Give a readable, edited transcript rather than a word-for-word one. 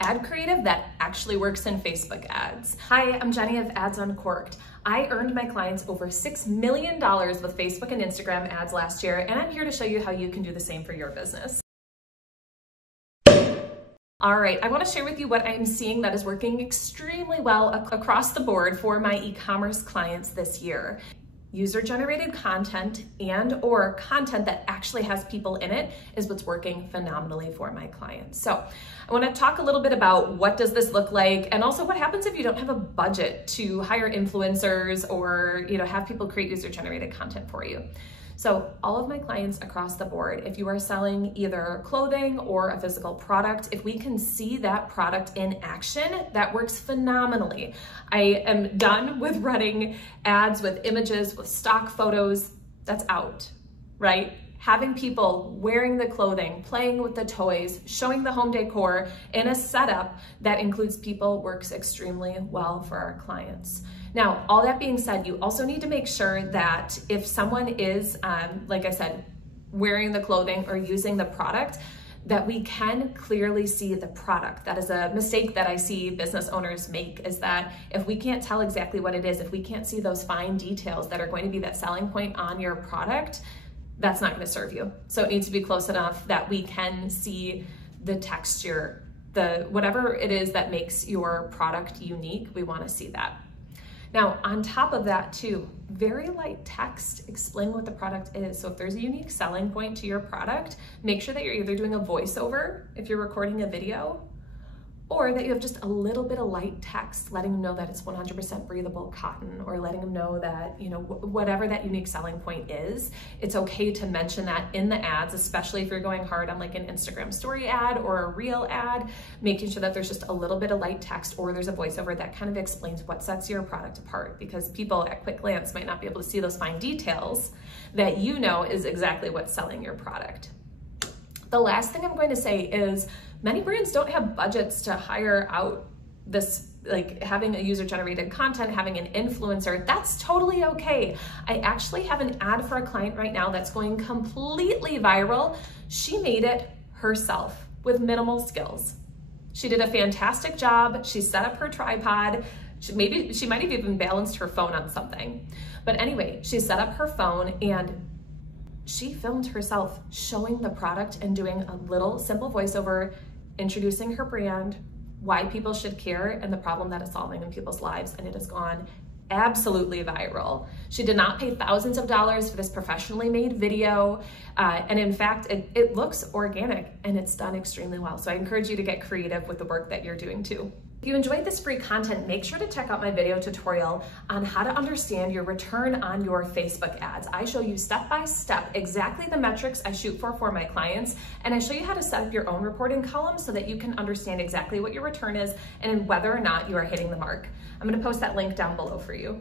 ad creative that actually works in Facebook ads. Hi, I'm Jenny of Ads Uncorked. I earned my clients over $6 million with Facebook and Instagram ads last year, and I'm here to show you how you can do the same for your business. All right, I want to share with you what I'm seeing that is working extremely well across the board for my e-commerce clients this year. User-generated content and/or content that actually has people in it is what's working phenomenally for my clients. So I want to talk a little bit about what does this look like, and also what happens if you don't have a budget to hire influencers or have people create user-generated content for you. So all of my clients across the board, if you are selling either clothing or a physical product, if we can see that product in action, that works phenomenally. I am done with running ads with images, with stock photos. That's out, right? Having people wearing the clothing, playing with the toys, showing the home decor in a setup that includes people works extremely well for our clients. Now, all that being said, you also need to make sure that if someone is, like I said, wearing the clothing or using the product, that we can clearly see the product. That is a mistake that I see business owners make, is that if we can't tell exactly what it is, if we can't see those fine details that are going to be that selling point on your product, that's not going to serve you. So it needs to be close enough that we can see the texture, whatever it is that makes your product unique, we want to see that. Now, on top of that too, very light text explaining what the product is. So if there's a unique selling point to your product, make sure that you're either doing a voiceover if you're recording a video, or that you have just a little bit of light text letting them know that it's 100% breathable cotton, or letting them know that, whatever that unique selling point is, it's okay to mention that in the ads, especially if you're going hard on like an Instagram story ad or a reel ad, making sure that there's just a little bit of light text or there's a voiceover that kind of explains what sets your product apart, because people at quick glance might not be able to see those fine details that is exactly what's selling your product. The last thing I'm going to say is many brands don't have budgets to hire out this, like having a user-generated content, having an influencer. That's totally okay. I actually have an ad for a client right now that's going completely viral. She made it herself with minimal skills. She did a fantastic job. She set up her tripod. Maybe she might have even balanced her phone on something. But anyway, she set up her phone and she filmed herself showing the product and doing a little simple voiceover, introducing her brand, why people should care, and the problem that it's solving in people's lives, and it has gone absolutely viral. She did not pay thousands of dollars for this professionally made video, and in fact, it looks organic and it's done extremely well. So I encourage you to get creative with the work that you're doing too. If you enjoyed this free content, make sure to check out my video tutorial on how to understand your return on your Facebook ads. I show you step-by-step exactly the metrics I shoot for my clients, and I show you how to set up your own reporting column so that you can understand exactly what your return is and whether or not you are hitting the mark. I'm going to post that link down below for you.